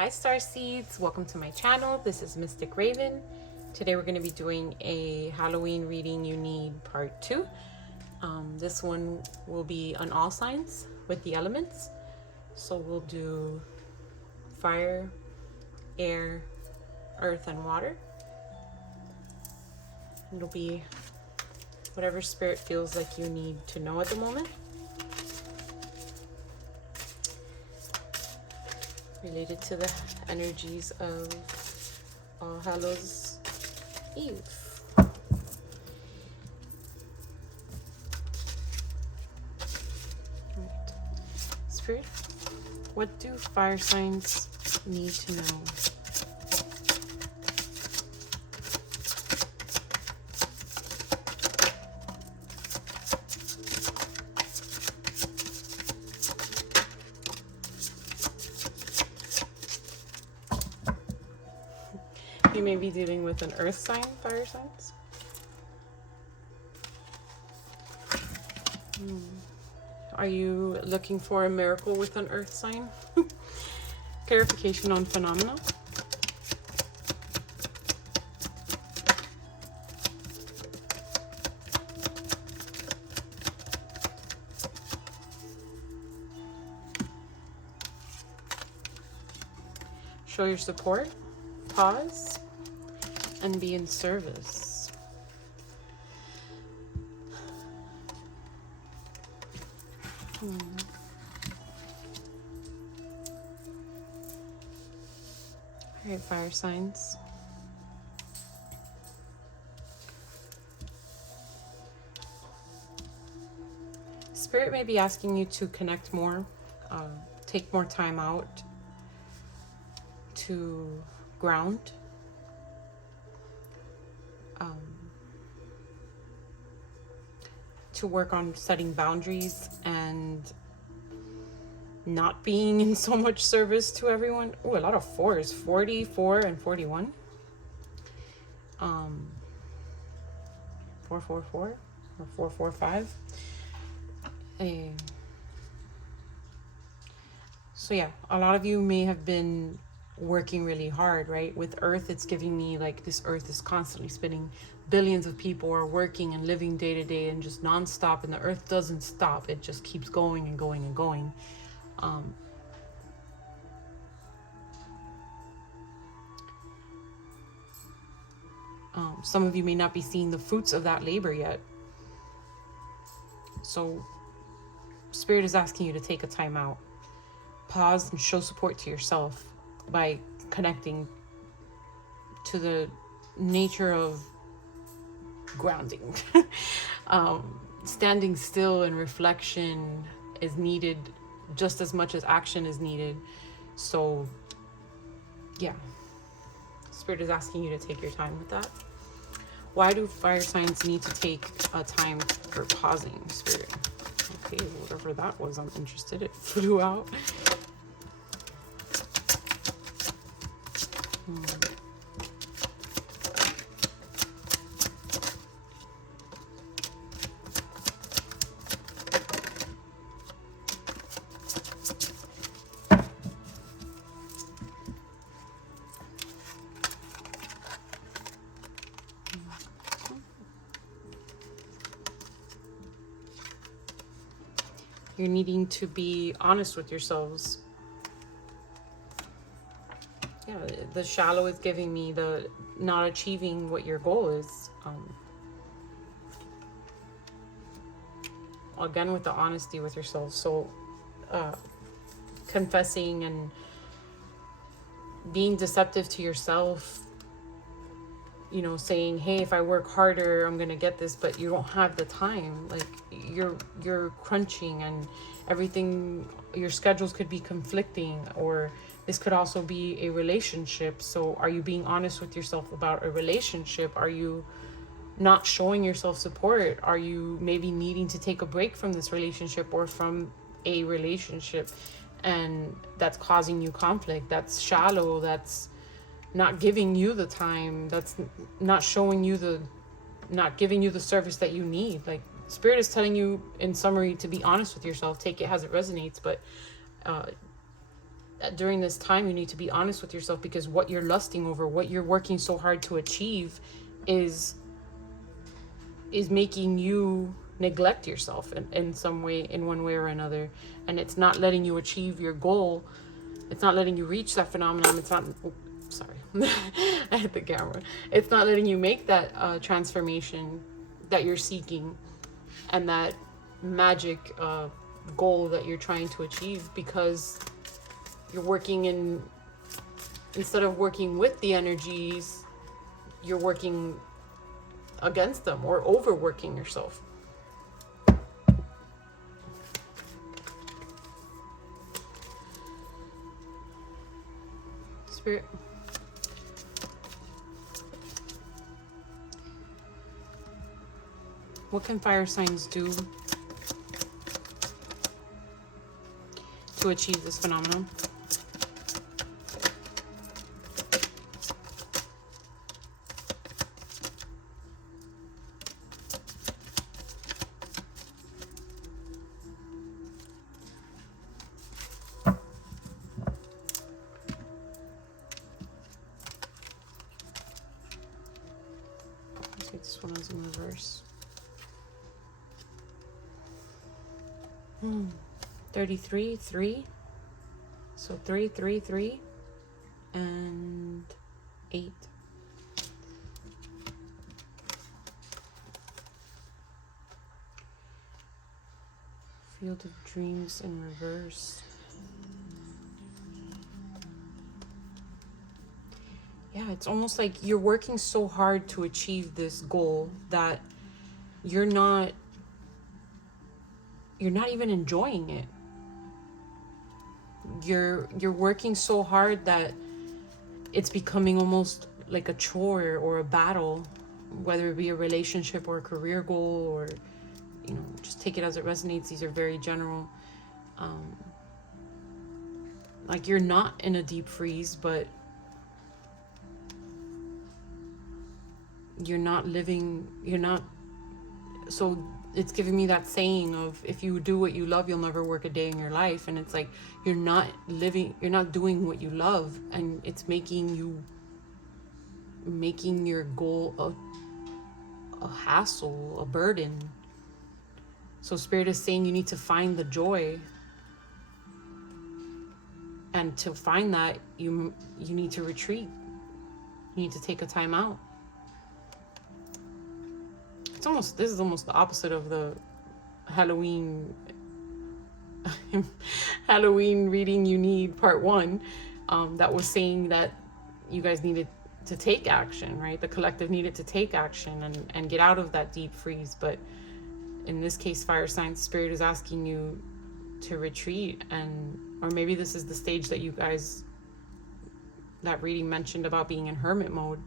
Hi Star Seeds, welcome to my channel. This is Mystic Raven. Today we're going to be doing a Halloween reading you need part 2. This one will be on all signs with the elements. So we'll do fire, air, earth, and water. It'll be whatever spirit feels like you need to know at the moment. Related to the energies of All Hallows Eve. Right. Spirit, what do fire signs need to know? You may be dealing with an earth sign, fire signs. Are you looking for a miracle with an earth sign? Clarification on phenomena. Show your support. Pause and be in service. All right, fire signs. Spirit may be asking you to connect more, take more time out to ground. To work on setting boundaries and not being in so much service to everyone. Oh, a lot of fours, 44 and 41. 444 or 445. So yeah, a lot of you may have been working really hard, right? With Earth, it's giving me like this Earth is constantly spinning. Billions of people are working and living day to day and just nonstop, and the Earth doesn't stop. It just keeps going and going and going. Some of you may not be seeing the fruits of that labor yet. So Spirit is asking you to take a time out, pause, and show support to yourself by connecting to the nature of grounding. Standing still and reflection is needed just as much as action is needed. So yeah, Spirit is asking you to take your time with that. Why do fire signs need to take a time for pausing, Spirit? Okay, whatever that was, I'm interested. It flew out. You're needing to be honest with yourselves. Yeah, the shallow is giving me the not achieving what your goal is. Again, with the honesty with yourselves. So confessing and being deceptive to yourself, you know, saying, hey, if I work harder, I'm gonna get this, but you don't have the time. Like you're crunching and everything, your schedules could be conflicting, or this could also be a relationship. So are you being honest with yourself about a relationship? Are you not showing yourself support? Are you maybe needing to take a break from this relationship or from a relationship, and that's causing you conflict? That's shallow. That's not giving you the time. That's not showing you the, not giving you the service that you need. Like Spirit is telling you in summary to be honest with yourself. Take it as it resonates, but during this time, you need to be honest with yourself, because what you're lusting over, what you're working so hard to achieve, is making you neglect yourself in some way, in one way or another. And it's not letting you achieve your goal. It's not letting you reach that phenomenon. It's not, oh, sorry, I hit the camera. It's not letting you make that transformation that you're seeking, and that magic goal that you're trying to achieve, because you're working instead of working with the energies, you're working against them, or overworking yourself. Spirit, what can fire signs do to achieve this phenomenon? This one is in reverse. 33, 3. So 3, 3, 3, and 8. Field of Dreams in reverse. Yeah, it's almost like you're working so hard to achieve this goal that you're not even enjoying it. You're working so hard that it's becoming almost like a chore or a battle, whether it be a relationship or a career goal, or just take it as it resonates. These are very general. Like you're not in a deep freeze, but you're not, so it's giving me that saying of, if you do what you love, you'll never work a day in your life. And it's like, you're not doing what you love, and it's making your goal a hassle, a burden. So Spirit is saying you need to find the joy, and to find that, you need to retreat. You need to take a time out. This is almost the opposite of the Halloween reading you need part 1, that was saying that you guys needed to take action, right? The collective needed to take action and get out of that deep freeze. But in this case, fire sign Spirit is asking you to retreat, or maybe this is the stage that you guys, that reading mentioned about being in hermit mode.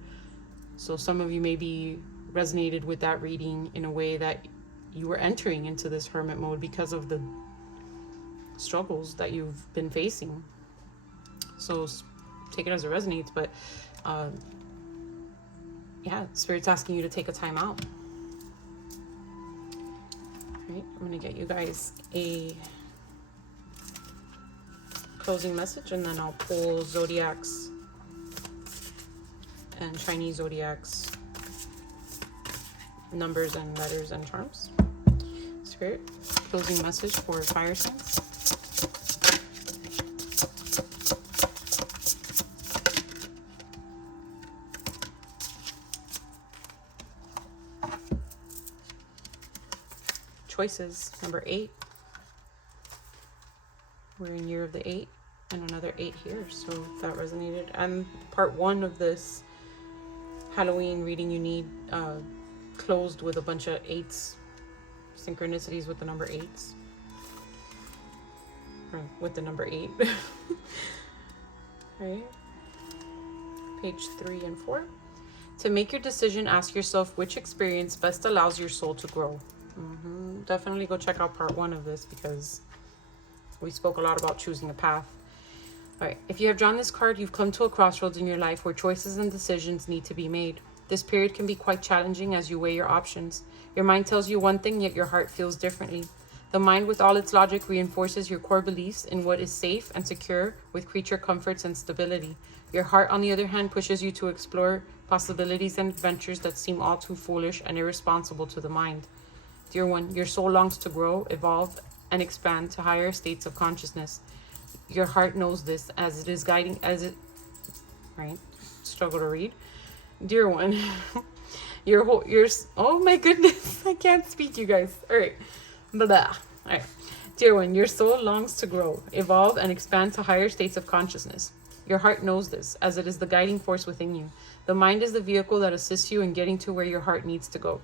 So some of you maybe resonated with that reading in a way that you were entering into this hermit mode because of the struggles that you've been facing. So take it as it resonates, but yeah, Spirit's asking you to take a time out. All right, I'm gonna get you guys a closing message, and then I'll pull zodiacs and Chinese zodiacs, numbers and letters and charms. Spirit, closing message for fire signs. Choices, number 8. We're in year of the 8, and another 8 here. So if that resonated, and part 1 of this Halloween reading you need closed with a bunch of 8s, synchronicities with the number 8s, or with the number 8. Right, page 3 and 4. To make your decision, ask yourself which experience best allows your soul to grow. Definitely go check out part 1 of this, because we spoke a lot about choosing a path. All right, if you have drawn this card, you've come to a crossroads in your life where choices and decisions need to be made. This period can be quite challenging as you weigh your options. Your mind tells you one thing, yet your heart feels differently. The mind with all its logic reinforces your core beliefs in what is safe and secure with creature comforts and stability. Your heart, on the other hand, pushes you to explore possibilities and adventures that seem all too foolish and irresponsible to the mind. Dear one, your soul longs to grow, evolve, and expand to higher states of consciousness. Your heart knows this as it is guiding, right? Struggle to read. Dear one, oh my goodness, I can't speak, you guys. All right. Blah. All right. Dear one, your soul longs to grow, evolve, and expand to higher states of consciousness. Your heart knows this, as it is the guiding force within you. The mind is the vehicle that assists you in getting to where your heart needs to go.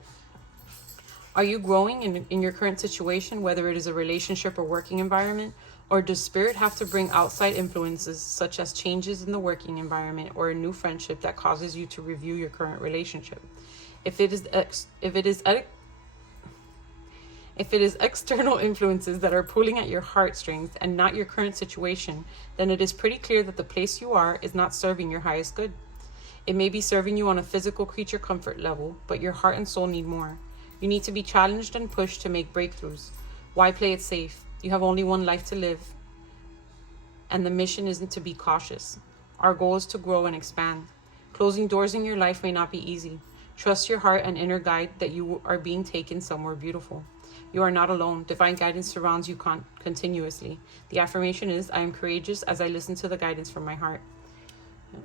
Are you growing in your current situation, whether it is a relationship or working environment? Or does spirit have to bring outside influences, such as changes in the working environment or a new friendship that causes you to review your current relationship? If it is external influences that are pulling at your heartstrings and not your current situation, then it is pretty clear that the place you are is not serving your highest good. It may be serving you on a physical creature comfort level, but your heart and soul need more. You need to be challenged and pushed to make breakthroughs. Why play it safe? You have only one life to live, and the mission isn't to be cautious. Our goal is to grow and expand. Closing doors in your life may not be easy. Trust your heart and inner guide that you are being taken somewhere beautiful. You are not alone. Divine guidance surrounds you continuously. The affirmation is, I am courageous as I listen to the guidance from my heart. Yeah.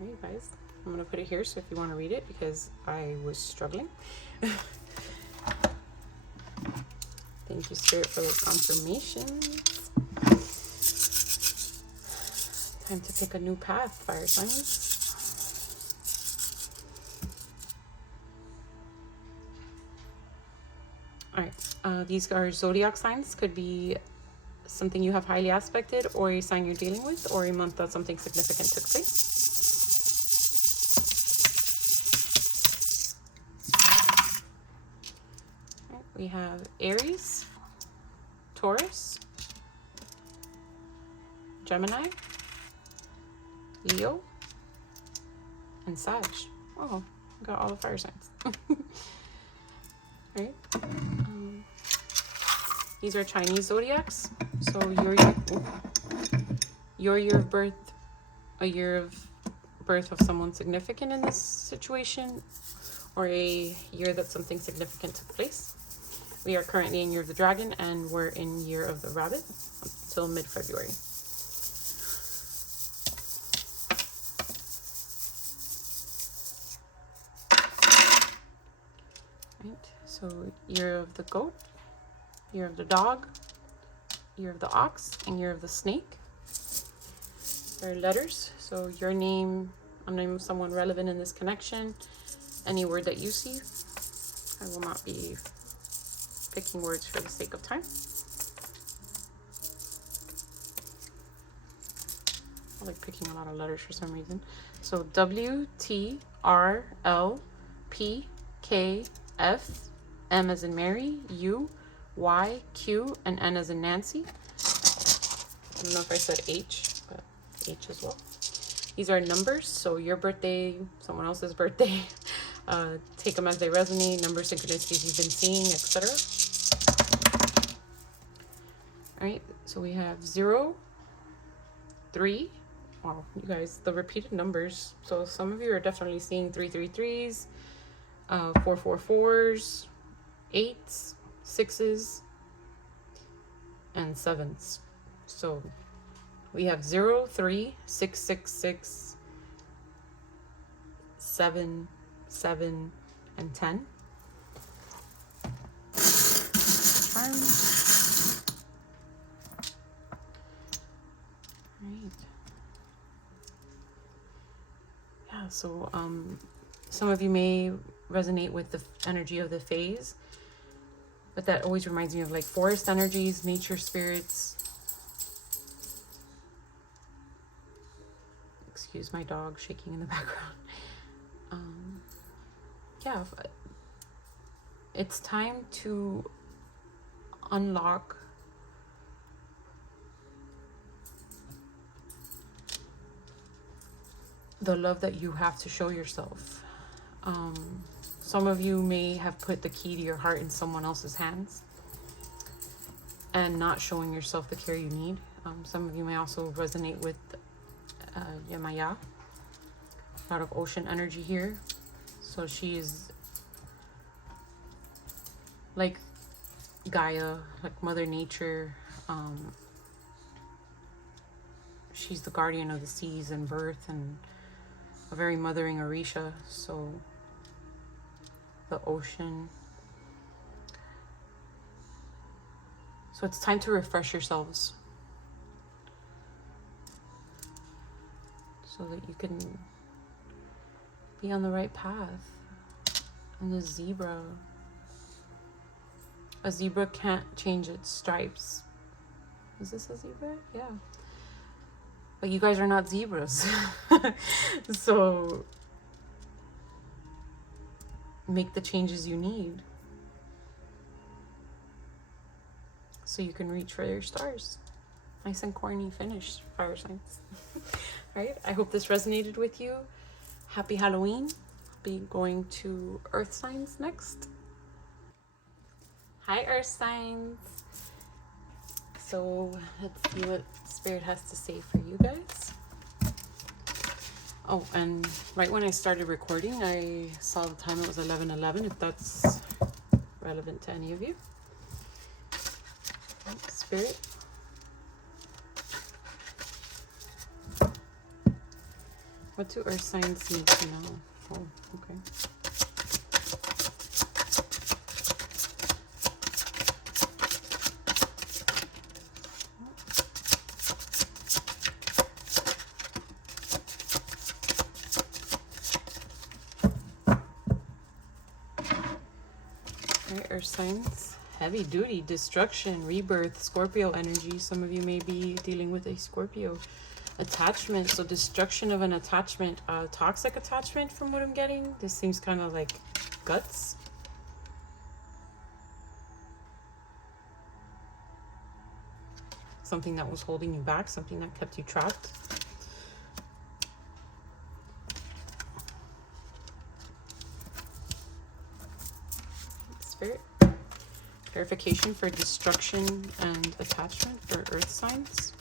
All right, guys. I'm going to put it here so if you want to read it, because I was struggling. Thank you, Spirit, for those confirmations. Time to pick a new path, fire signs. All right, these are zodiac signs. Could be something you have highly aspected, or a sign you're dealing with, or a month that something significant took place. All right, we have Aries, Taurus, Gemini, Leo, and Sag. Oh, got all the fire signs. Right. These are Chinese zodiacs. So your year of birth, a year of birth of someone significant in this situation, or a year that something significant took place. We are currently in Year of the Dragon, and we're in Year of the Rabbit until mid-February. Right. So Year of the Goat, Year of the Dog, Year of the Ox, and Year of the Snake. There are letters. So your name, a name of someone relevant in this connection, any word that you see. I will not be picking words for the sake of time. I like picking a lot of letters for some reason. So W, T, R, L, P, K, F, M as in Mary, U, Y, Q, and N as in Nancy. I don't know if I said H, but H as well. These are numbers, so your birthday, someone else's birthday. Take them as they resonate, number synchronicities you've been seeing, etc. All right, so we have 0, 3. Wow, you guys, the repeated numbers. So some of you are definitely seeing 333s, 444s, 8s, 6s, and 7s. So we have 0, 3, 6, 6, 6, 7, 7, and 10. Right. Yeah, so some of you may resonate with the energy of the phase, but that always reminds me of like forest energies, nature spirits. Excuse my dog shaking in the background. Yeah, it's time to unlock the love that you have to show yourself. Some of you may have put the key to your heart in someone else's hands. and not showing yourself the care you need. Some of you may also resonate with Yamaya. A lot of ocean energy here. So she's like Gaia, like Mother Nature. She's the guardian of the seas and birth, and a very mothering Orisha. So the ocean. So it's time to refresh yourselves so that you can be on the right path. And the zebra. A zebra can't change its stripes. Is this a zebra? Yeah. But you guys are not zebras. So make the changes you need so you can reach for your stars. Nice and corny finish, fire signs. Right? I hope this resonated with you. Happy Halloween. I'll be going to earth signs next. Hi, earth signs. So let's see what Spirit has to say for you guys. Oh, and right when I started recording, I saw the time. It was 11:11, if that's relevant to any of you. Spirit. What do earth signs need to know? Oh, okay. Earth signs, heavy duty, destruction, rebirth, Scorpio energy. Some of you may be dealing with a Scorpio. Attachment, so destruction of an attachment, toxic attachment from what I'm getting. This seems kind of like guts. Something that was holding you back, something that kept you trapped. Spirit. Clarification for destruction and attachment for earth signs.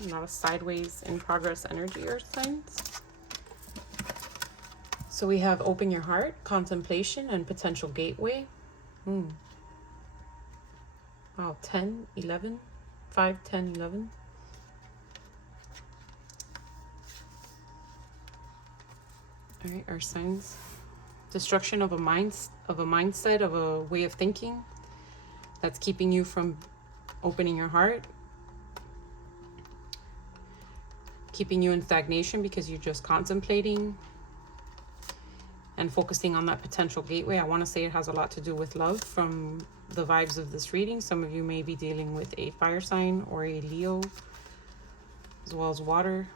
A lot of sideways in progress energy, earth signs. So we have open your heart, contemplation, and potential gateway. Wow, 10, 11, 5, 10, 11. All right, earth signs. Destruction of a mindset, of a way of thinking that's keeping you from opening your heart. Keeping you in stagnation because you're just contemplating and focusing on that potential gateway. I want to say it has a lot to do with love from the vibes of this reading. Some of you may be dealing with a fire sign or a Leo, as well as water.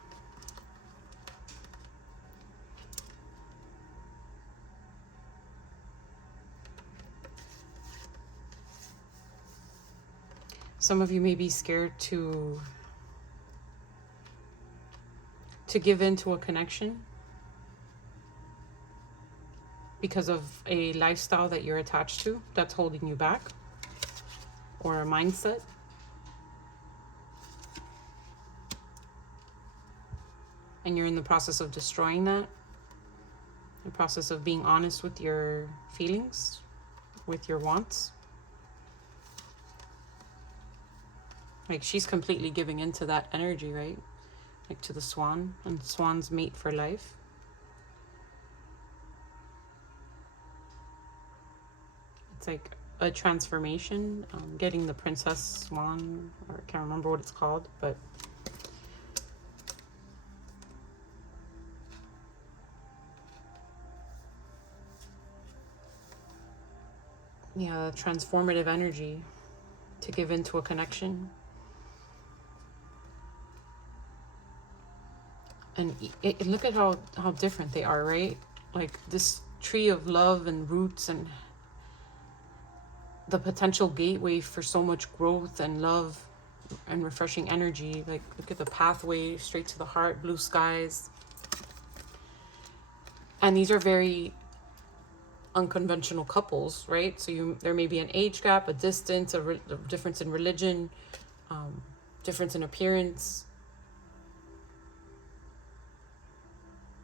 Some of you may be scared to give in to a connection because of a lifestyle that you're attached to that's holding you back, or a mindset. And you're in the process of destroying that, the process of being honest with your feelings, with your wants. Like, she's completely giving into that energy, right? Like to the swan, and swans mate for life. It's like a transformation, getting the princess swan, or I can't remember what it's called, but yeah, transformative energy to give into a connection. And look at how different they are, right? Like this tree of love and roots and the potential gateway for so much growth and love and refreshing energy. Like, look at the pathway straight to the heart, blue skies. And these are very unconventional couples, right? So there may be an age gap, a distance, a difference in religion, difference in appearance,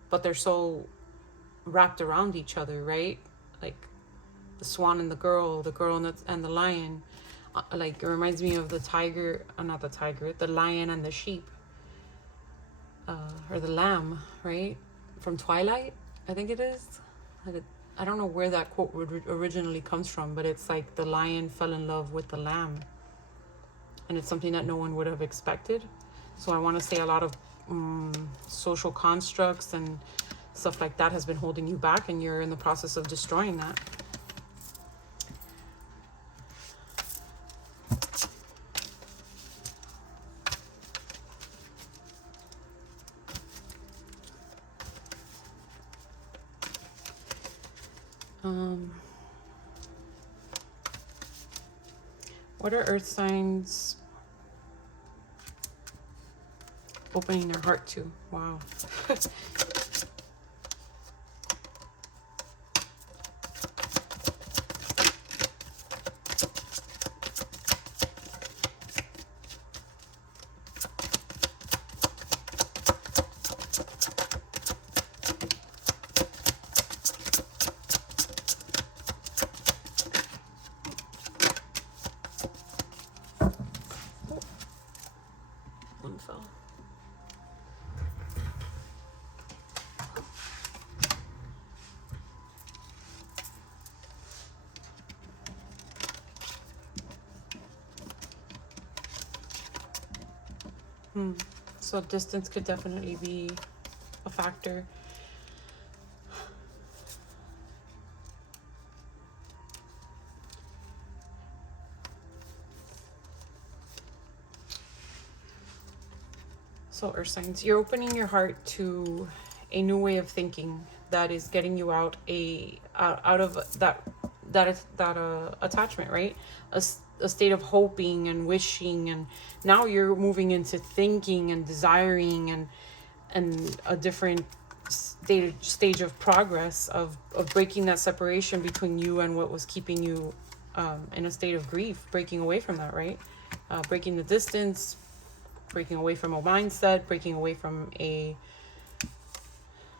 but they're so wrapped around each other, right? Like the swan and the girl and the lion. Like it reminds me of the tiger, not the tiger, the lion and the sheep, or the lamb, right? From Twilight, I think it is. I don't know where that quote originally comes from, but it's like the lion fell in love with the lamb, and it's something that no one would have expected. So I want to say a lot of social constructs and stuff like that has been holding you back, and you're in the process of destroying that. What are earth signs opening their heart to? Wow. One fell. So distance could definitely be a factor. So earth signs, you're opening your heart to a new way of thinking that is getting you out of that attachment, right? A state of hoping and wishing, and now you're moving into thinking and desiring and a different stage of progress of breaking that separation between you and what was keeping you in a state of grief, breaking away from that, right? Breaking the distance, breaking away from a mindset, breaking away from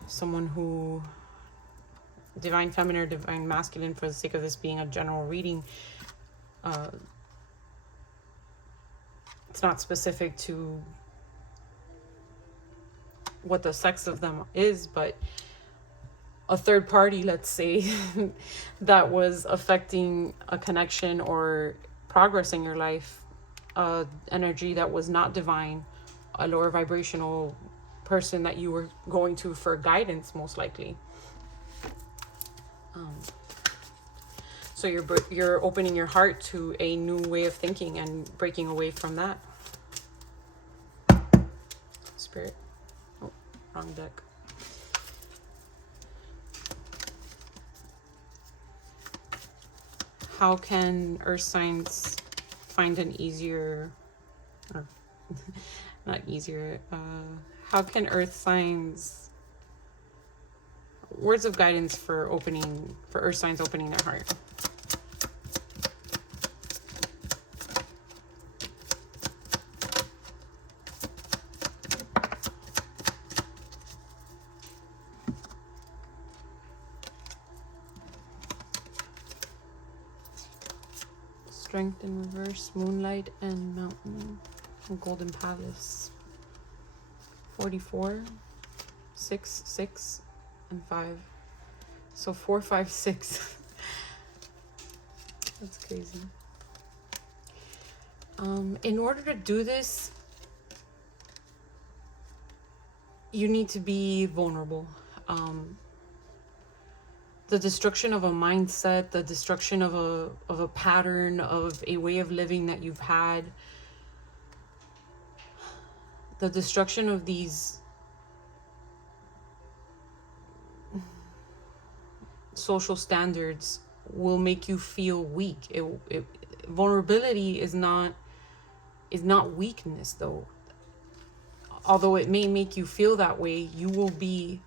someone who, divine feminine or divine masculine, for the sake of this being a general reading, it's not specific to what the sex of them is, but a third party, let's say, that was affecting a connection or progress in your life, energy that was not divine, a lower vibrational person that you were going to for guidance, most likely. So you're opening your heart to a new way of thinking and breaking away from that. Spirit. Oh, wrong deck. How can earth signs find an easier, or not easier, how can earth signs, words of guidance for earth signs opening their heart? Strength in reverse, moonlight and mountain, and golden palace. 44, 6, 6, and 5. So 4, 5, 6. That's crazy. In order to do this, you need to be vulnerable. The destruction of a mindset, the destruction of a pattern, of a way of living that you've had, the destruction of these social standards will make you feel weak. Vulnerability is not weakness, though. Although it may make you feel that way, you will be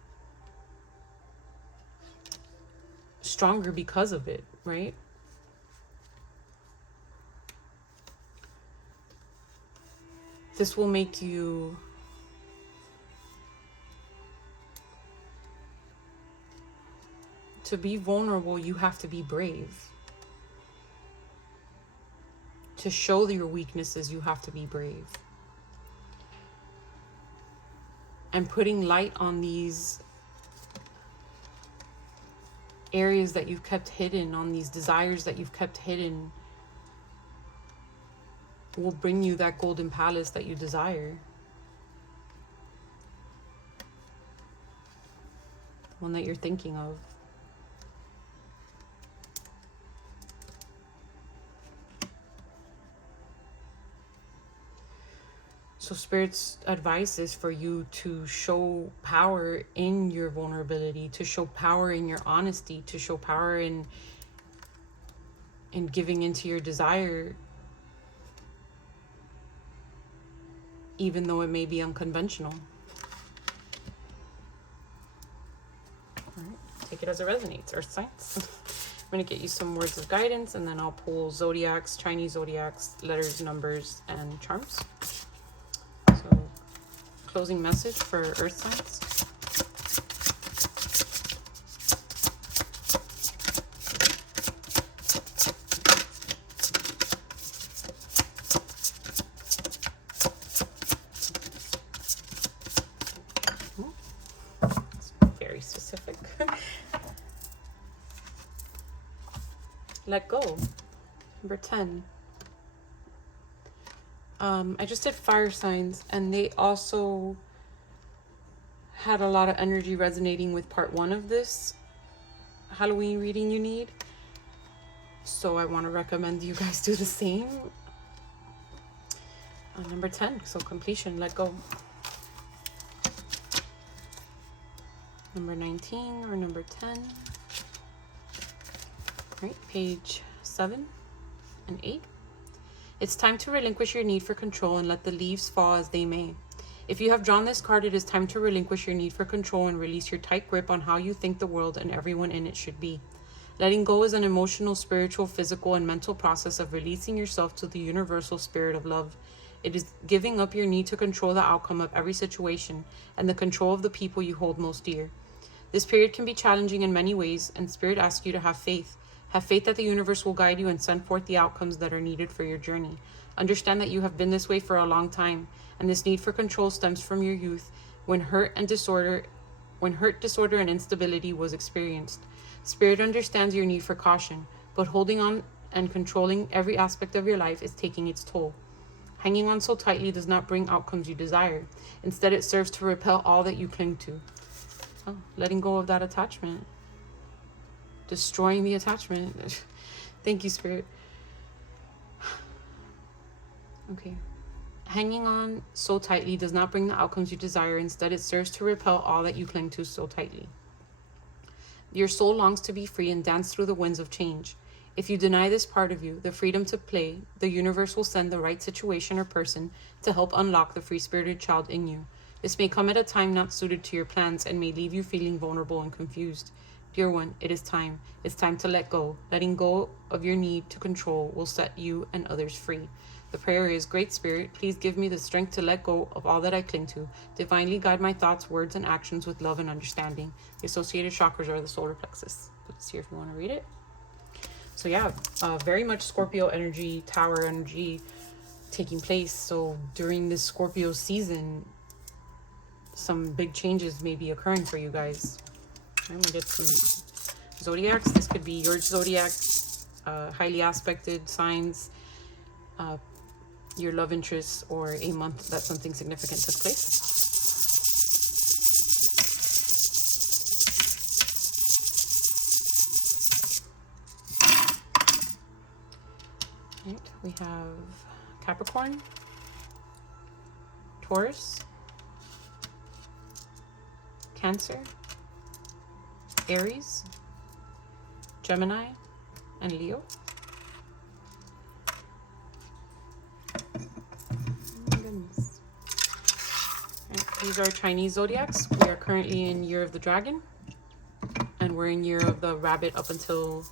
stronger because of it, right? This will make you to be vulnerable. You have to be brave. To show your weaknesses, you have to be brave. And putting light on these areas that you've kept hidden, on these desires that you've kept hidden, will bring you that golden palace that you desire. One that you're thinking of. So Spirit's advice is for you to show power in your vulnerability, to show power in your honesty, to show power in giving into your desire, even though it may be unconventional. All right, take it as it resonates, Earth signs. I'm going to get you some words of guidance, and then I'll pull zodiacs, Chinese zodiacs, letters, numbers, and charms. So, closing message for Earth signs. Very specific. Let go. Number 10. I just did fire signs, and they also had a lot of energy resonating with part 1 of this Halloween reading you need. So I want to recommend you guys do the same. Number 10, so completion, let go. Number 19 or number 10. Right, page 7 and 8. It's time to relinquish your need for control and let the leaves fall as they may. If you have drawn this card, it is time to relinquish your need for control and release your tight grip on how you think the world and everyone in it should be. Letting go is an emotional, spiritual, physical, and mental process of releasing yourself to the universal spirit of love. It is giving up your need to control the outcome of every situation and the control of the people you hold most dear. This period can be challenging in many ways, and Spirit asks you to have faith. Have faith that the universe will guide you and send forth the outcomes that are needed for your journey. Understand that you have been this way for a long time, and this need for control stems from your youth when hurt, disorder, and instability was experienced. Spirit understands your need for caution, but holding on and controlling every aspect of your life is taking its toll. Hanging on so tightly does not bring outcomes you desire. Instead, it serves to repel all that you cling to. Oh, letting go of that attachment. Destroying the attachment. Thank you, Spirit. Okay. Hanging on so tightly does not bring the outcomes you desire. Instead, it serves to repel all that you cling to so tightly. Your soul longs to be free and dance through the winds of change. If you deny this part of you, the freedom to play, the universe will send the right situation or person to help unlock the free-spirited child in you. This may come at a time not suited to your plans and may leave you feeling vulnerable and confused. Dear one, it is time. It's time to let go. Letting go of your need to control will set you and others free. The prayer is, Great Spirit, please give me the strength to let go of all that I cling to. Divinely guide my thoughts, words, and actions with love and understanding. The associated chakras are the solar plexus. Put this here if you want to read it. So yeah, very much Scorpio energy, Tower energy taking place. So during this Scorpio season, some big changes may be occurring for you guys. I'm gonna get some zodiacs. This could be your zodiac, highly aspected signs, your love interests, or a month that something significant took place. Right, we have Capricorn, Taurus, Cancer, Aries, Gemini, and Leo. Oh my goodness. Right, these are Chinese zodiacs. We are currently in Year of the Dragon, and we're in year of the rabbit up until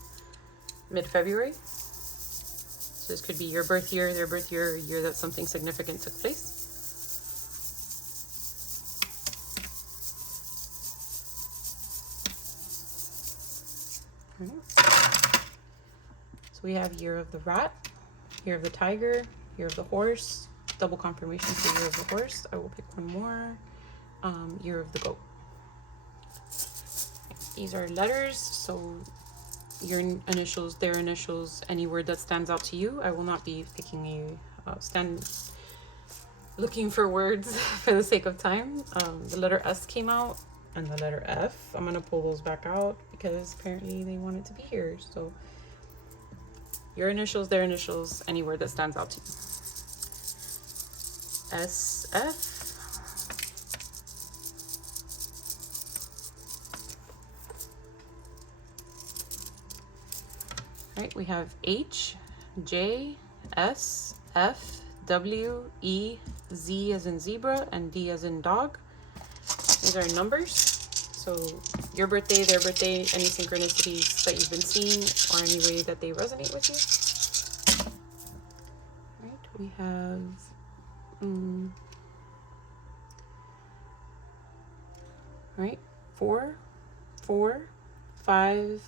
mid-February. So this could be your birth year, their birth year, a year that something significant took place. So we have year of the rat, year of the tiger, year of the horse, double confirmation for year of the horse. I will pick one more. Year of the goat. These are letters, so your initials, their initials, any word that stands out to you. I will not be picking looking for words for the sake of time. The letter S came out and the letter F. I'm gonna pull those back out because apparently they wanted to be here. So your initials, their initials, any word that stands out to you. SF. Right, we have H, J, S, F, W, E, Z as in zebra, and D as in dog. These are numbers. So your birthday, their birthday, any synchronicities that you've been seeing, or any way that they resonate with you. Right, we have right, 4, 4, 5,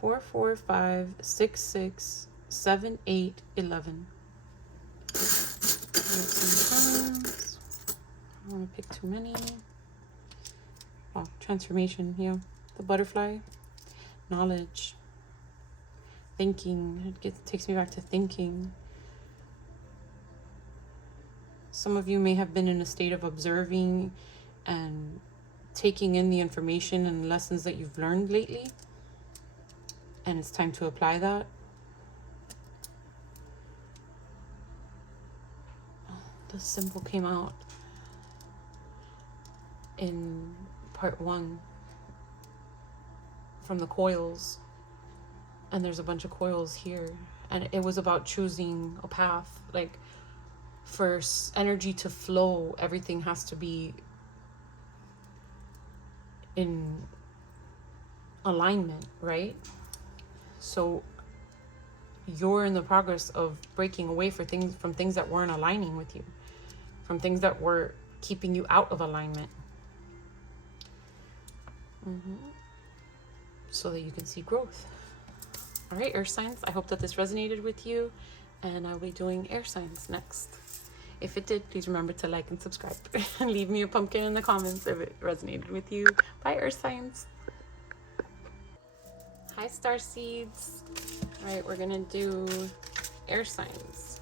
4, 4, 5, 6, 6, 7, 8, 11. Sometimes I don't want to pick too many. Oh, transformation here. The butterfly, knowledge, thinking. It takes me back to thinking. Some of you may have been in a state of observing and taking in the information and lessons that you've learned lately. And it's time to apply that. The symbol came out in part 1 from the coils. And there's a bunch of coils here. And it was about choosing a path. Like, for energy to flow, everything has to be in alignment, right? So you're in the progress of breaking away from things that weren't aligning with you, from things that were keeping you out of alignment, so that you can see growth. All right, earth signs, I hope that this resonated with you, and I'll be doing air signs next. If it did, please remember to like and subscribe and leave me a pumpkin in the comments if it resonated with you. Bye, earth signs. Hi, star seeds. All right, we're gonna do air signs.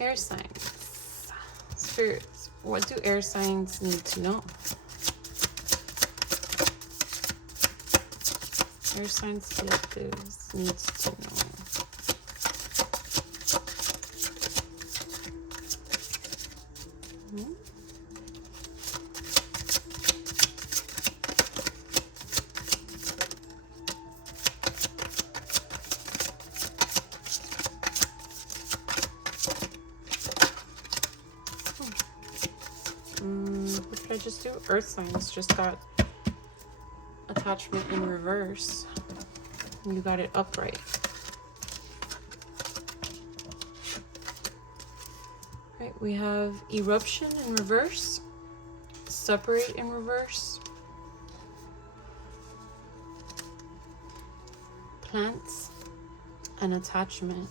Air signs. Spirits, what do air signs need to know? Air signs collectives needs to know. What did I just do? Earth signs just got attachment in reverse. You got it upright. Right, we have eruption in reverse, separate in reverse, plants, and attachment.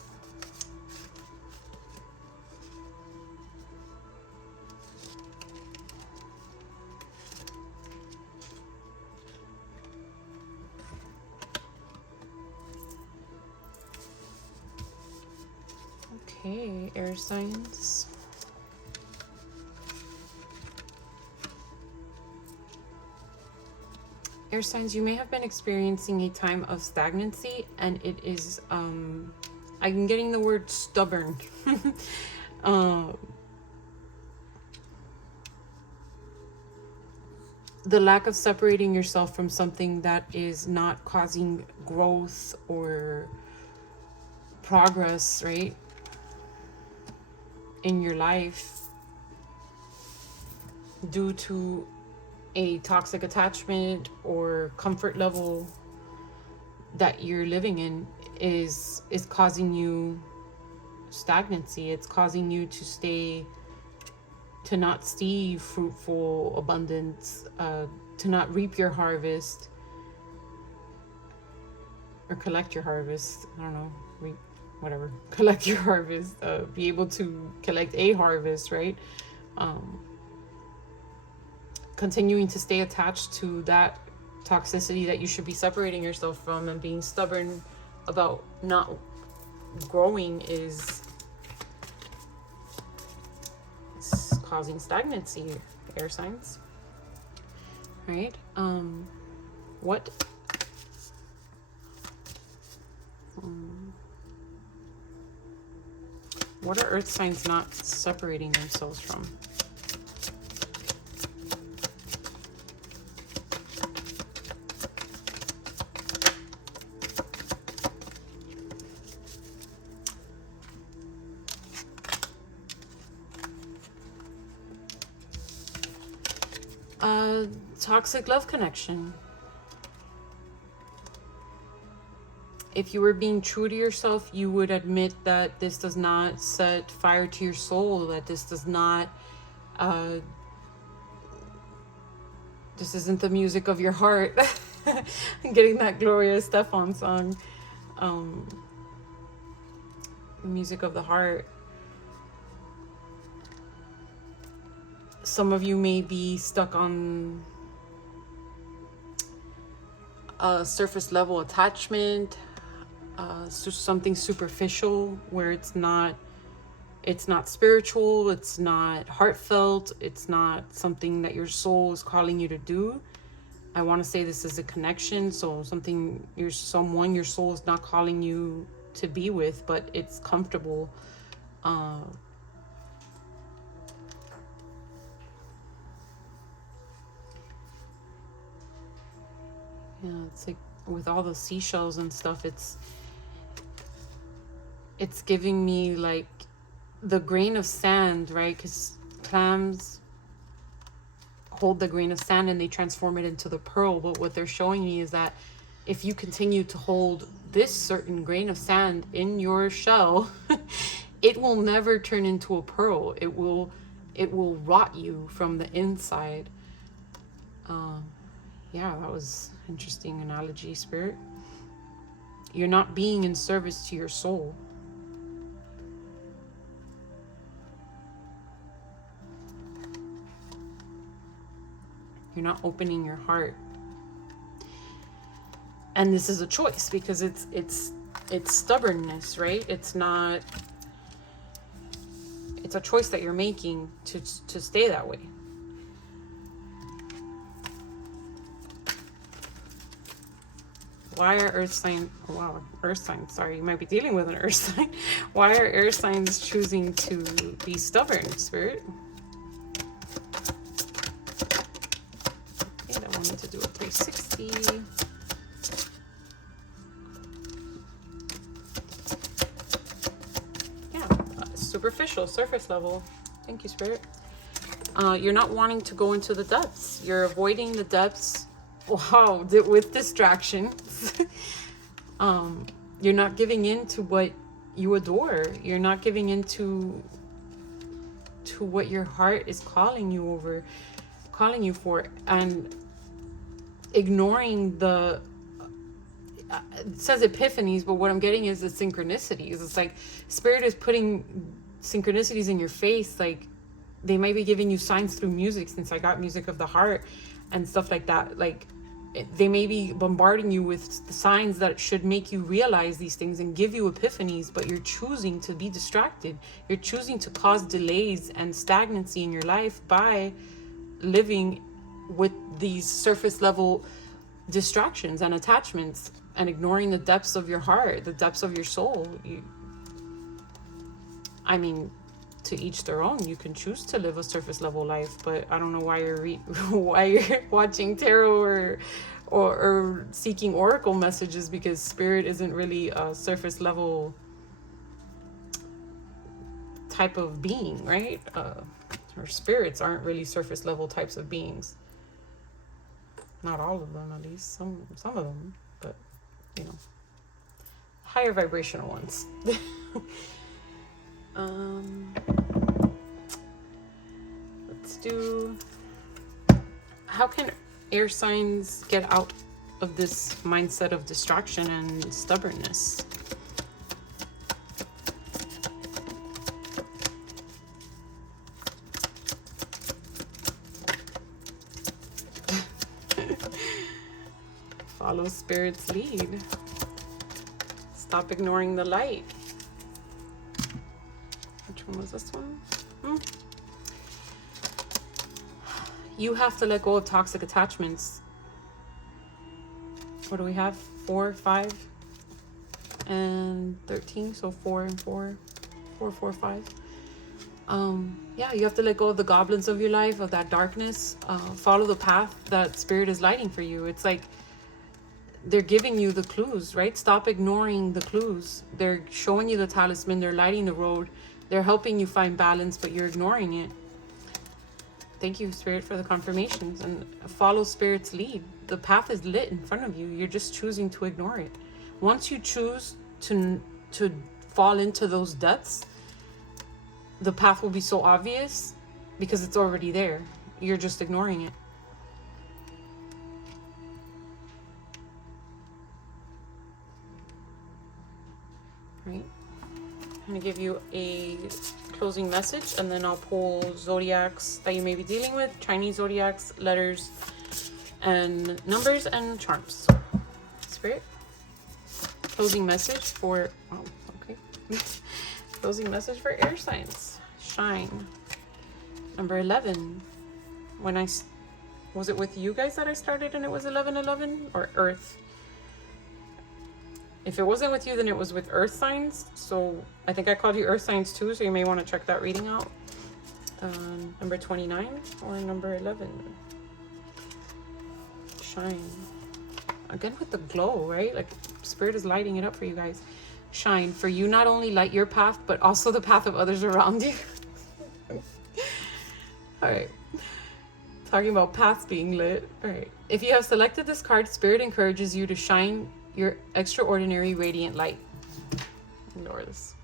Okay, air signs. Air signs, you may have been experiencing a time of stagnancy, and it is, I'm getting the word stubborn. The lack of separating yourself from something that is not causing growth or progress, right, in your life, due to a toxic attachment or comfort level that you're living in is causing you stagnancy. It's causing you to not see fruitful abundance, to not reap your harvest or collect your harvest. I don't know, reap, whatever, collect your harvest, be able to collect a harvest, right? Continuing to stay attached to that toxicity that you should be separating yourself from, and being stubborn about not growing is causing stagnancy, air signs, right? What are earth signs not separating themselves from? Toxic love connection. If you were being true to yourself, you would admit that this does not set fire to your soul, that this does not, this isn't the music of your heart. I'm getting that Gloria Estefan song, music of the heart. Some of you may be stuck on a surface level attachment, something superficial where it's not spiritual, it's not heartfelt, it's not something that your soul is calling you to do. I want to say this is a connection, so someone your soul is not calling you to be with, but it's comfortable. Yeah, it's like with all the seashells and stuff, it's giving me like the grain of sand, right? Because clams hold the grain of sand and they transform it into the pearl. But what they're showing me is that if you continue to hold this certain grain of sand in your shell, it will never turn into a pearl. It will rot you from the inside. Yeah, that was interesting analogy, Spirit. You're not being in service to your soul. You're not opening your heart. And this is a choice, because it's stubbornness, right? It's a choice that you're making to stay that way. Why are earth signs, sorry, you might be dealing with an earth sign. Why are earth signs choosing to be stubborn, Spirit? Okay, I wanted to do a 360. Yeah, superficial, surface level. Thank you, Spirit. You're not wanting to go into the depths. You're avoiding the depths. Wow, with distraction. You're not giving in to what you adore. You're not giving in to what your heart is calling you for, and ignoring the it says epiphanies, but what I'm getting is the synchronicities. It's like Spirit is putting synchronicities in your face. Like they might be giving you signs through music, since I got music of the heart and stuff like that. Like they may be bombarding you with the signs that should make you realize these things and give you epiphanies, but you're choosing to be distracted. You're choosing to cause delays and stagnancy in your life by living with these surface level distractions and attachments, and ignoring the depths of your heart, the depths of your soul. To each their own. You can choose to live a surface level life, but I don't know why you're watching tarot or seeking oracle messages, because Spirit isn't really a surface level type of being, right? Or spirits aren't really surface level types of beings. Not all of them, at least. Some of them, but, you know, higher vibrational ones. Let's do, how can air signs get out of this mindset of distraction and stubbornness? Follow Spirit's lead. Stop ignoring the light. Which one was this one? You have to let go of toxic attachments. What do we have? 4, 5, and 13. So 4 and 4. 4, 4, 5. Yeah, you have to let go of the goblins of your life, of that darkness. Follow the path that Spirit is lighting for you. It's like they're giving you the clues, right? Stop ignoring the clues. They're showing you the talisman. They're lighting the road. They're helping you find balance, but you're ignoring it. Thank you, Spirit, for the confirmations. And follow Spirit's lead. The path is lit in front of you. You're just choosing to ignore it. Once you choose to fall into those depths, the path will be so obvious because it's already there. You're just ignoring it. Right? I'm going to give you a closing message, and then I'll pull zodiacs that you may be dealing with, Chinese zodiacs, letters, and numbers, and charms. So, Spirit, closing message for, oh, okay. Closing message for air signs. Shine. Number 11. When was it with you guys that I started and it was 11/11, or Earth? If it wasn't with you, then it was with earth signs. So I think I called you earth signs too, so you may want to check that reading out. Number 29 or number 11. Shine. Again with the glow, right? Like Spirit is lighting it up for you guys. Shine. For you not only light your path, but also the path of others around you. All right. Talking about paths being lit. All right. If you have selected this card, Spirit encourages you to shine your extraordinary radiant light. Ignore this.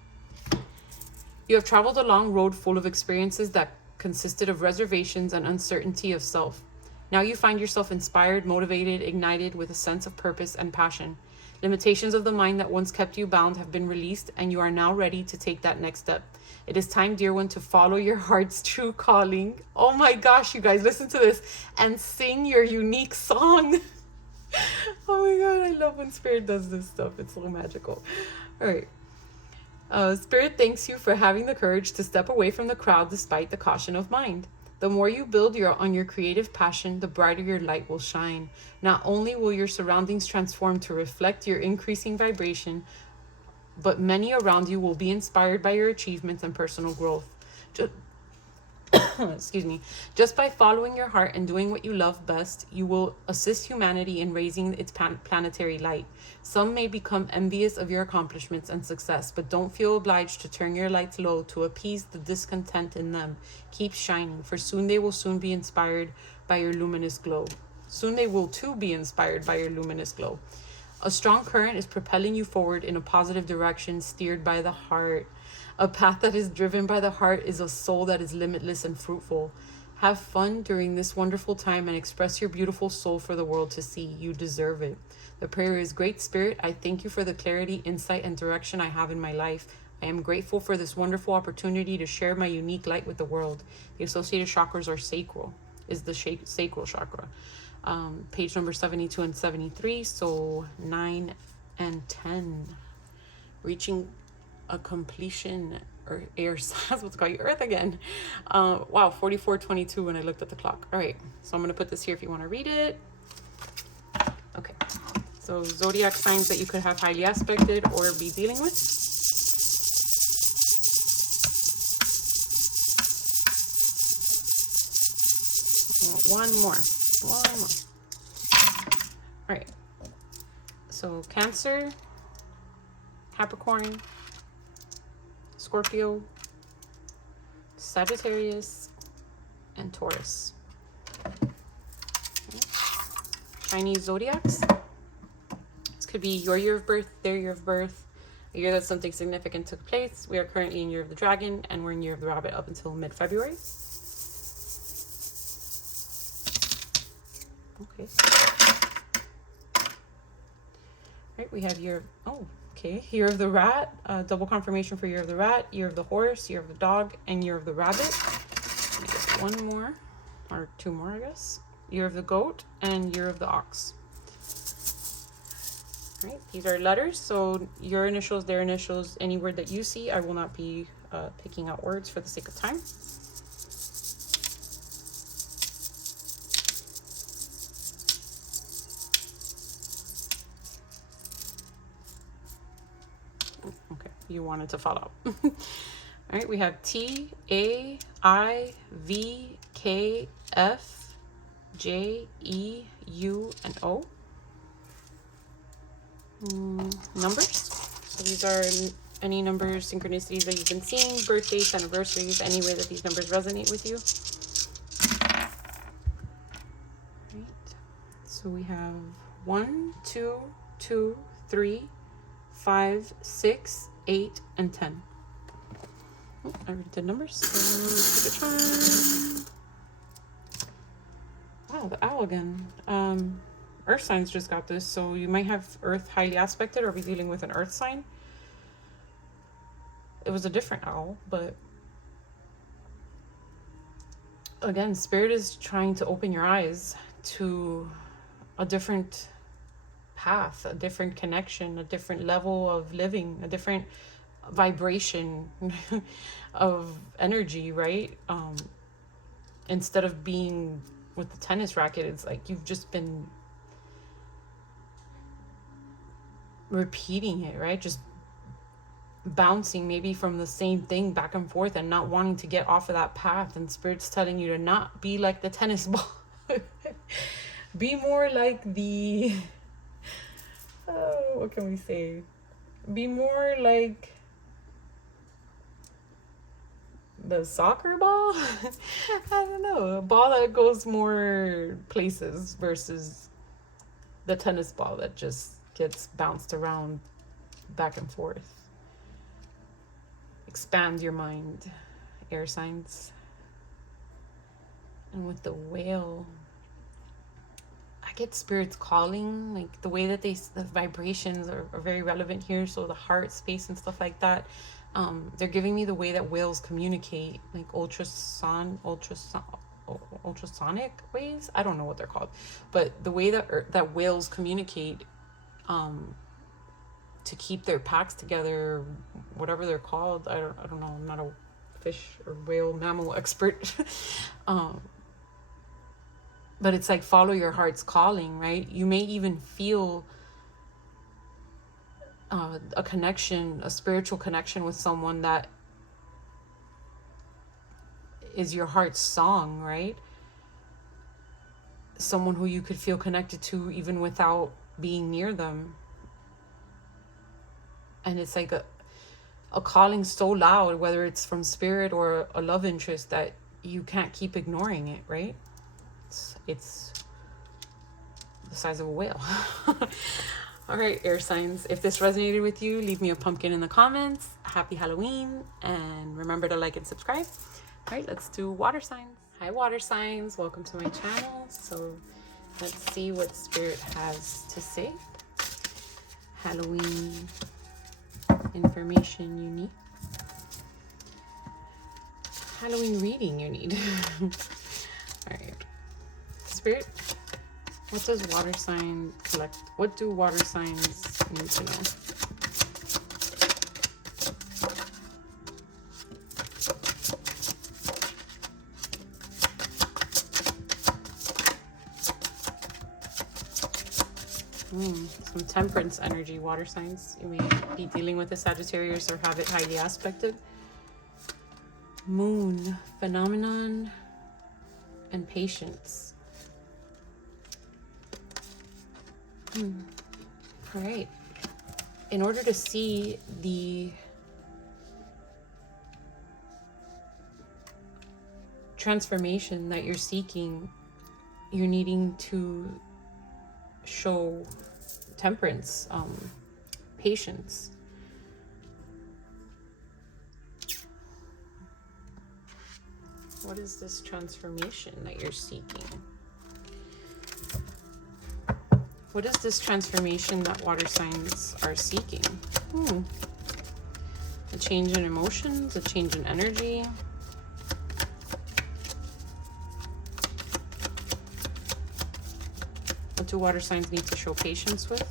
You have traveled a long road full of experiences that consisted of reservations and uncertainty of self. Now you find yourself inspired, motivated, ignited with a sense of purpose and passion. Limitations of the mind that once kept you bound have been released, and you are now ready to take that next step. It is time, dear one, to follow your heart's true calling. Oh my gosh, you guys, listen to this and sing your unique song. Oh my god, I love when Spirit does this stuff. It's so magical. All right. Spirit thanks you for having the courage to step away from the crowd despite the caution of mind. The more you build on your creative passion, the brighter your light will shine. Not only will your surroundings transform to reflect your increasing vibration, but many around you will be inspired by your achievements and personal growth. Excuse me. Just by following your heart and doing what you love best, you will assist humanity in raising its planetary light. Some may become envious of your accomplishments and success, but don't feel obliged to turn your lights low to appease the discontent in them. Keep shining, for soon they will be inspired by your luminous glow. Soon they will too be inspired by your luminous glow. A strong current is propelling you forward in a positive direction, steered by the heart. A path that is driven by the heart is a soul that is limitless and fruitful. Have fun during this wonderful time and express your beautiful soul for the world to see. You deserve it. The prayer is, Great Spirit, I thank you for the clarity, insight, and direction I have in my life. I am grateful for this wonderful opportunity to share my unique light with the world. The associated chakras are sacral, is the sacral chakra. Page number 72 and 73, so 9 and 10. Reaching a completion, or air signs. I was about to call you Earth again. Wow, 44:22 when I looked at the clock. All right, so I'm going to put this here if you want to read it. Okay, so zodiac signs that you could have highly aspected or be dealing with. One more. All right, so Cancer, Capricorn, Scorpio, Sagittarius, and Taurus. Chinese zodiacs. This could be your year of birth, their year of birth, a year that something significant took place. We are currently in Year of the Dragon, and we're in Year of the Rabbit up until mid-February. Okay. Right, we have Year of the Rat, double confirmation for Year of the Rat, Year of the Horse, Year of the Dog, and Year of the Rabbit. Let me get one more, or two more, I guess. Year of the Goat and Year of the Ox. Right, these are letters, so your initials, their initials, any word that you see, I will not be picking out words for the sake of time. Okay, you wanted to follow. All right, we have T, A, I, V, K, F, J, E, U, and O. Numbers. So these are any numbers, synchronicities that you've been seeing, birthdays, anniversaries, any way that these numbers resonate with you. Right. So we have 1, 2, 2, 3, 5, 6, 8, and 10. Oh, I already did numbers. So give it a try. Wow, the owl again. Earth signs just got this, so you might have Earth highly aspected or be dealing with an Earth sign. It was a different owl, but again, Spirit is trying to open your eyes to a different path, a different connection, a different level of living, a different vibration of energy, right? Instead of being with the tennis racket, it's like you've just been repeating it, right? Just bouncing maybe from the same thing back and forth and not wanting to get off of that path. And Spirit's telling you to not be like the tennis ball. Be more like the what can we say? Be more like the soccer ball. I don't know, a ball that goes more places versus the tennis ball that just gets bounced around back and forth. Expand your mind, air signs. And with the whale, I get spirits calling, like the way that the vibrations are very relevant here. So the heart space and stuff like that. They're giving me the way that whales communicate, like ultrasonic waves. I don't know what they're called, but the way that whales communicate, to keep their packs together, whatever they're called. I don't know. I'm not a fish or whale mammal expert. But it's like follow your heart's calling, right? You may even feel a connection, a spiritual connection with someone that is your heart's song, right? Someone who you could feel connected to even without being near them. And it's like a calling so loud, whether it's from spirit or a love interest, that you can't keep ignoring it, right? It's the size of a whale. All right, air signs, if this resonated with you, leave me a pumpkin in the comments. Happy Halloween, and remember to like and subscribe. All right, let's do water signs. Hi, water signs. Welcome to my channel. So let's see what Spirit has to say. Halloween information you need. Halloween reading you need. All right. Spirit, what does water sign collect? What do water signs need to know? Some temperance energy, water signs. You may be dealing with a Sagittarius or have it highly aspected. Moon, phenomenon, and patience. All right. In order to see the transformation that you're seeking, you're needing to show temperance, patience. What is this transformation that you're seeking? What is this transformation that water signs are seeking? A change in emotions, a change in energy. What do water signs need to show patience with?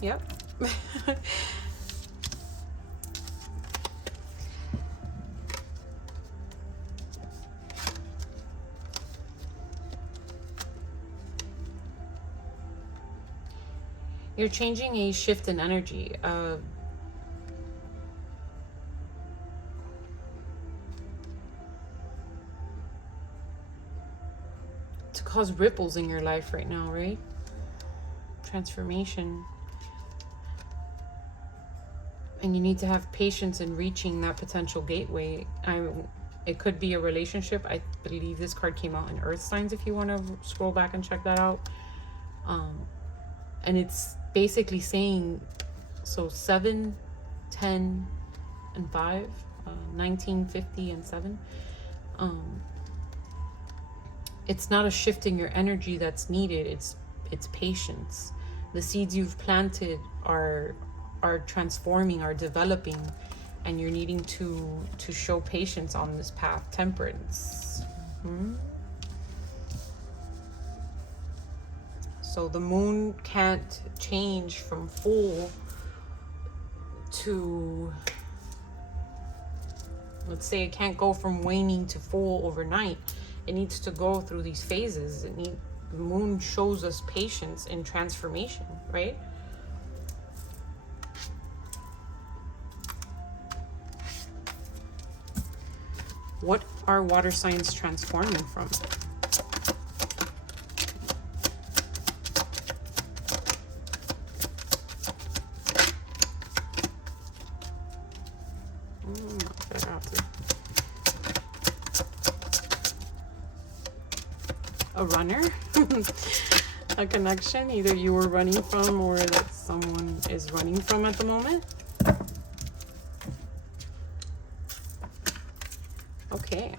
Yep. You're changing a shift in energy. To cause ripples in your life right now, right? Transformation. And you need to have patience in reaching that potential gateway. It could be a relationship. I believe this card came out in Earth Signs if you want to scroll back and check that out. And it's basically saying, so 7, 10, and 5, 19, 50, and 7. It's not a shift in your energy that's needed. It's patience. The seeds you've planted are transforming, are developing, and you're needing to show patience on this path. Temperance. So the moon can't change from full to, let's say it can't go from waning to full overnight. It needs to go through these phases. The moon shows us patience in transformation, right? What are water signs transforming from? A runner, a connection either you were running from or that someone is running from at the moment. Okay.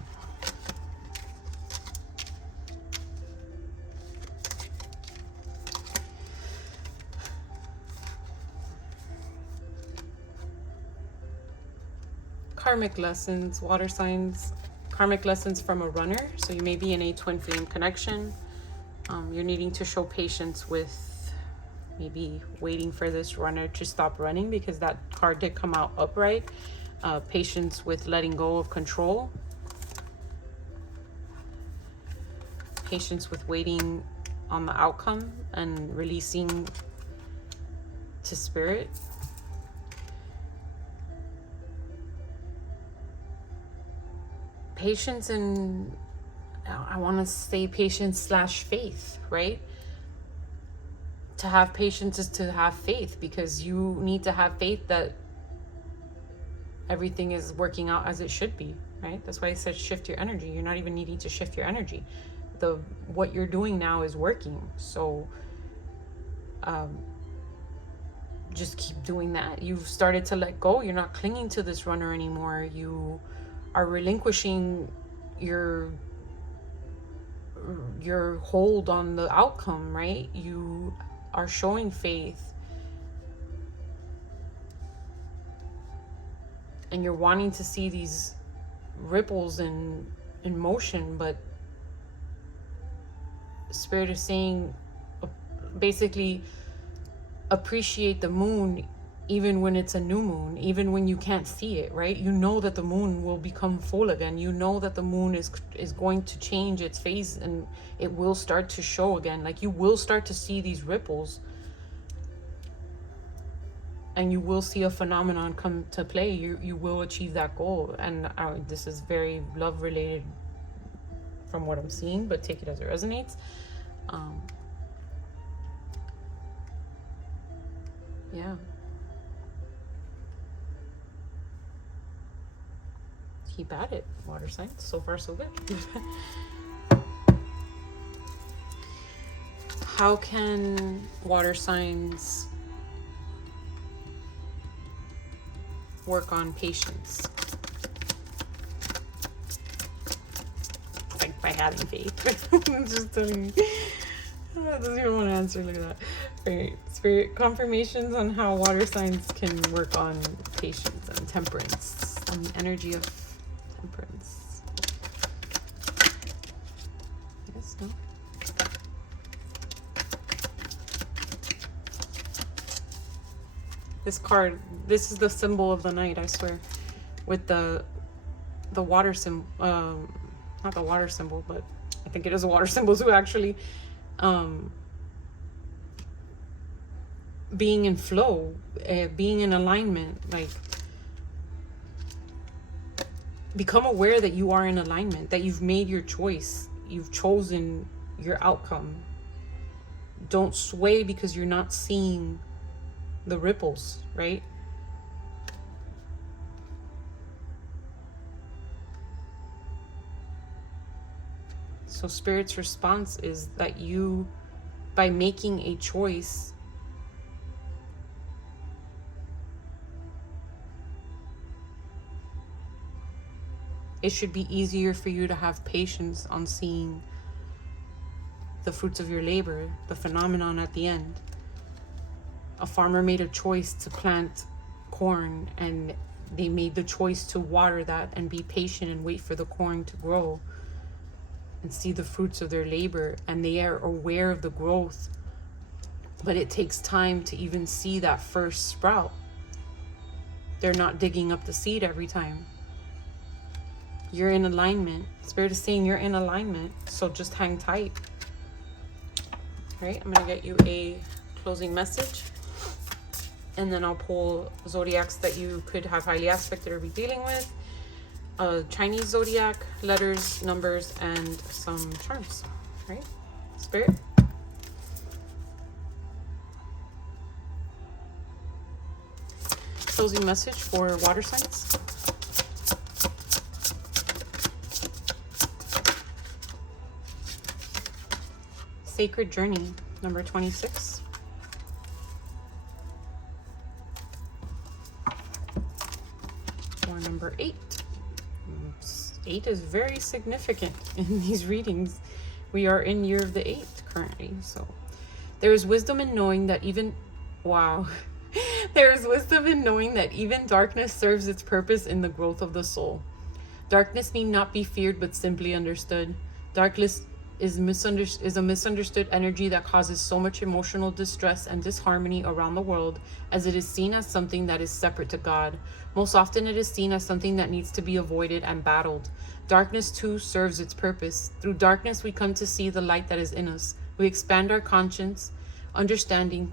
Karmic lessons, water signs. Karmic lessons from a runner. So you may be in a twin flame connection. You're needing to show patience with maybe waiting for this runner to stop running, because that card did come out upright. Patience with letting go of control. Patience with waiting on the outcome and releasing to spirit. Patience and I want to say patience / faith, right? To have patience is to have faith, because you need to have faith that everything is working out as it should be, right? That's why I said shift your energy. You're not even needing to shift your energy. What you're doing now is working. So just keep doing that. You've started to let go. You're not clinging to this runner anymore. You are relinquishing your hold on the outcome, right? You are showing faith, and you're wanting to see these ripples in motion, but Spirit is saying basically appreciate the moon even when it's a new moon, even when you can't see it, right? You know that the moon will become full again. You know that the moon is going to change its phase, and it will start to show again. Like, you will start to see these ripples, and you will see a phenomenon come to play. You will achieve that goal. And this is very love related from what I'm seeing, but take it as it resonates. Yeah. Keep at it, water signs. So far, so good. How can water signs work on patience? Like by having faith. I'm just telling you. I doesn't even want to answer. Look at that. Right. Spirit confirmations on how water signs can work on patience and temperance. On the energy of temperance. Yes, no? This card, this is the symbol of the night, I swear. With the water symbol, not the water symbol, but I think it is a water symbol too, actually. Being in flow, being in alignment, like become aware that you are in alignment, that you've made your choice, you've chosen your outcome. Don't sway because you're not seeing the ripples, right? So Spirit's response is that you, by making a choice, it should be easier for you to have patience on seeing the fruits of your labor, the phenomenon at the end. A farmer made a choice to plant corn, and they made the choice to water that and be patient and wait for the corn to grow and see the fruits of their labor. And they are aware of the growth, but it takes time to even see that first sprout. They're not digging up the seed every time. You're in alignment. Spirit is saying you're in alignment, so just hang tight. All right, I'm gonna get you a closing message, and then I'll pull zodiacs that you could have highly aspected or be dealing with, Chinese zodiac, letters, numbers, and some charms. All right, Spirit. Closing message for water signs. Sacred Journey, number 26. Or number 8. 8 is very significant in these readings. We are in year of the 8 currently. So there is wisdom in knowing that even, wow. There is wisdom in knowing that even darkness serves its purpose in the growth of the soul. Darkness need not be feared, but simply understood. Darkness is a misunderstood energy that causes so much emotional distress and disharmony around the world, as it is seen as something that is separate to God. Most often it is seen as something that needs to be avoided and battled. Darkness too serves its purpose. Through darkness we come to see the light that is in us. We expand our conscious understanding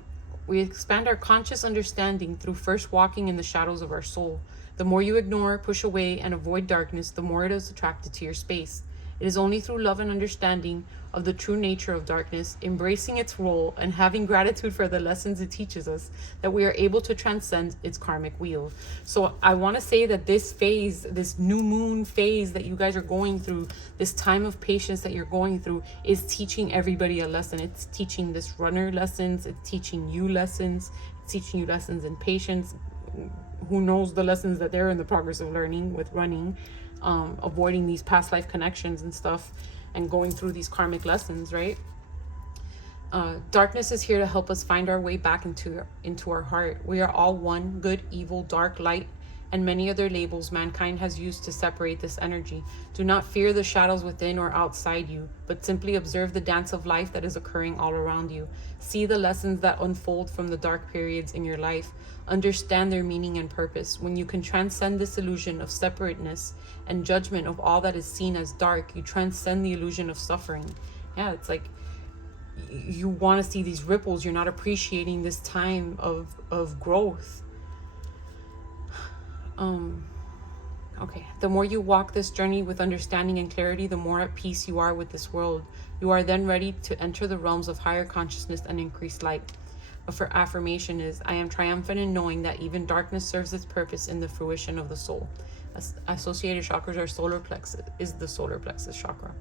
through first walking in the shadows of our soul. The more you ignore, push away, and avoid darkness, the more it is attracted to your space. It is only through love and understanding of the true nature of darkness, embracing its role, and having gratitude for the lessons it teaches us, that we are able to transcend its karmic wheel. So I want to say that this phase, this new moon phase that you guys are going through, this time of patience that you're going through, is teaching everybody a lesson. It's teaching this runner lessons. It's teaching you lessons. It's teaching you lessons in patience. Who knows the lessons that they're in the progress of learning with running. Avoiding these past life connections and stuff, and going through these karmic lessons, right? Darkness is here to help us find our way back into our heart. We are all one, good, evil, dark, light, and many other labels mankind has used to separate this energy. Do not fear the shadows within or outside you, but simply observe the dance of life that is occurring all around you. See the lessons that unfold from the dark periods in your life. Understand their meaning and purpose. When you can transcend this illusion of separateness and judgment of all that is seen as dark, you transcend the illusion of suffering. Yeah, it's like you want to see these ripples. You're not appreciating this time of growth. Okay, the more you walk this journey with understanding and clarity, the more at peace you are with this world. You are then ready to enter the realms of higher consciousness and increased light. for affirmation is, I am triumphant in knowing that even darkness serves its purpose in the fruition of the soul. Associated chakras are solar plexus, is the solar plexus chakra. All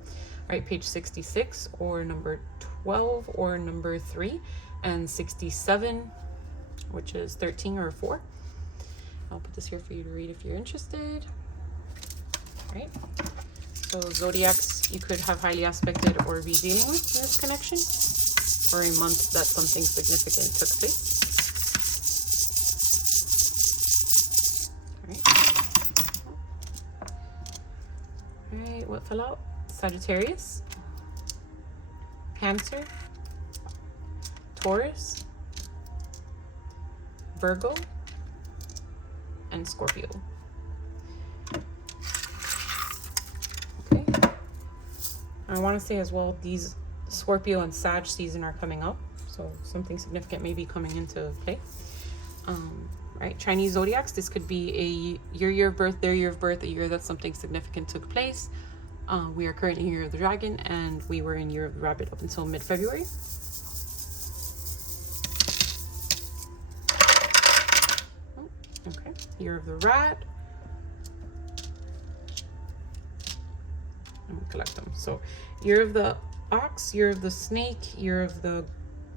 right, page 66 or number 12 or number 3, and 67, which is 13 or 4. I'll put this here for you to read if you're interested. All right. So zodiacs you could have highly aspected or be dealing with in this connection, or a month that something significant took place. All right, what fell out? Sagittarius, Cancer, Taurus, Virgo, and Scorpio. Okay. I want to say as well, these Scorpio and Sag season are coming up, so something significant may be coming into play. Right, Chinese zodiacs, this could be a your year of birth, their year of birth, a year that something significant took place. We are currently in Year of the Dragon, and we were in Year of the Rabbit up until mid-February. Okay, Year of the Rat. And we collect them. So, Year of the Ox, Year of the Snake, Year of the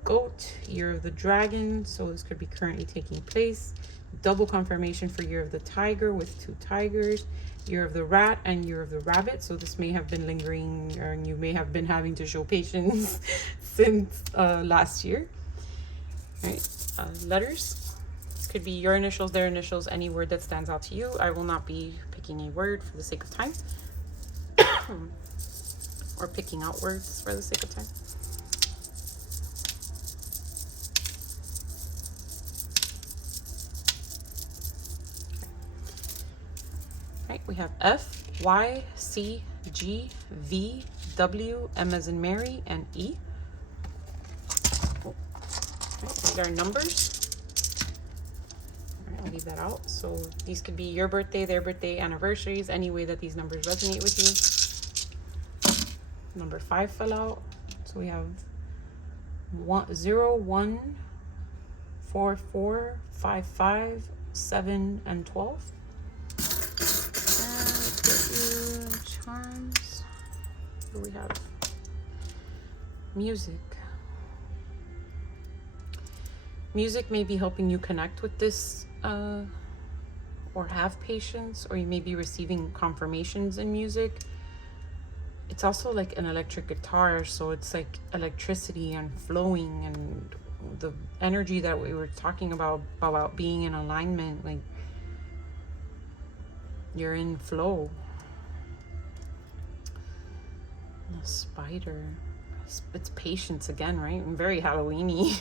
Goat, Year of the Dragon. So this could be currently taking place. Double confirmation for Year of the Tiger with 2 tigers. Year of the Rat and Year of the Rabbit. So this may have been lingering, or you may have been having to show patience since last year. All right, letters. This could be your initials, their initials, any word that stands out to you. I will not be picking a word for the sake of time. Or picking out words for the sake of time. Right, we have F, Y, C, G, V, W, M as in Mary, and E. Right, these are numbers. All right, I'll leave that out. So these could be your birthday, their birthday, anniversaries, any way that these numbers resonate with you. Number 5 fell out. So we have 0, 1, 4, 4, 5, 5, 7, and 12. Charms. What do we have? Music. Music may be helping you connect with this or have patience, or you may be receiving confirmations in music. It's also like an electric guitar, so it's like electricity and flowing, and the energy that we were talking about being in alignment, like you're in flow. The spider, it's patience again, right? And very Halloween-y.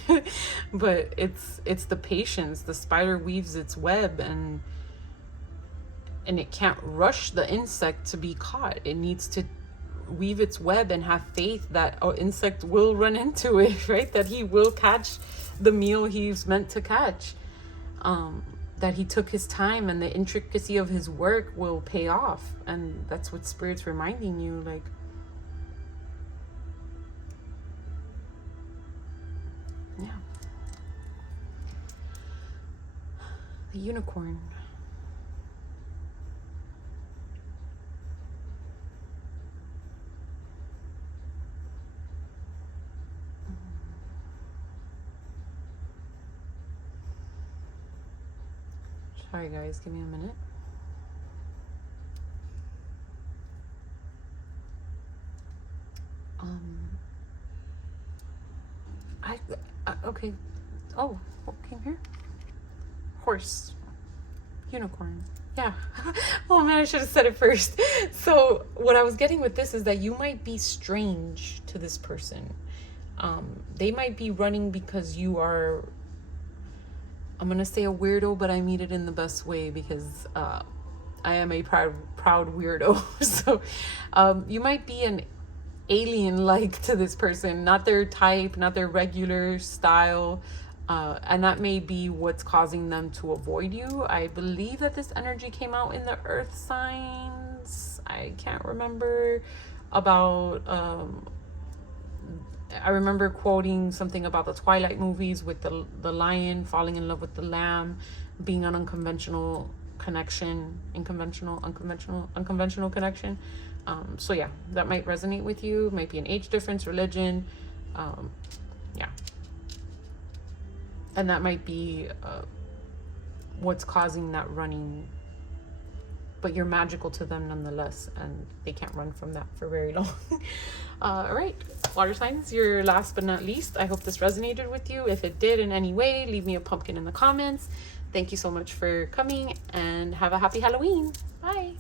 But it's the patience. The spider weaves its web, and it can't rush the insect to be caught. It needs to weave its web and have faith that insect will run into it, right? That he will catch the meal he's meant to catch. That he took his time, and the intricacy of his work will pay off. And that's what Spirit's reminding you, like, yeah. The unicorn. Sorry guys, give me a minute. Okay. Oh, what came here? Horse. Unicorn. Yeah. Oh man, I should have said it first. So what I was getting with this is that you might be strange to this person. They might be running because you are, I'm gonna say a weirdo, but I mean it in the best way, because I am a proud weirdo. So you might be an alien-like to this person, not their type, not their regular style, and that may be what's causing them to avoid you. I believe that this energy came out in the earth signs. I can't remember about I remember quoting something about the Twilight movies with the lion falling in love with the lamb, being an unconventional connection, unconventional connection. So yeah, that might resonate with you. Might be an age difference, religion, yeah, and that might be what's causing that running. But you're magical to them nonetheless, and they can't run from that for very long. All right, water signs, you're last but not least. I hope this resonated with you. If it did in any way, leave me a pumpkin in the comments. Thank you so much for coming, and have a happy Halloween. Bye.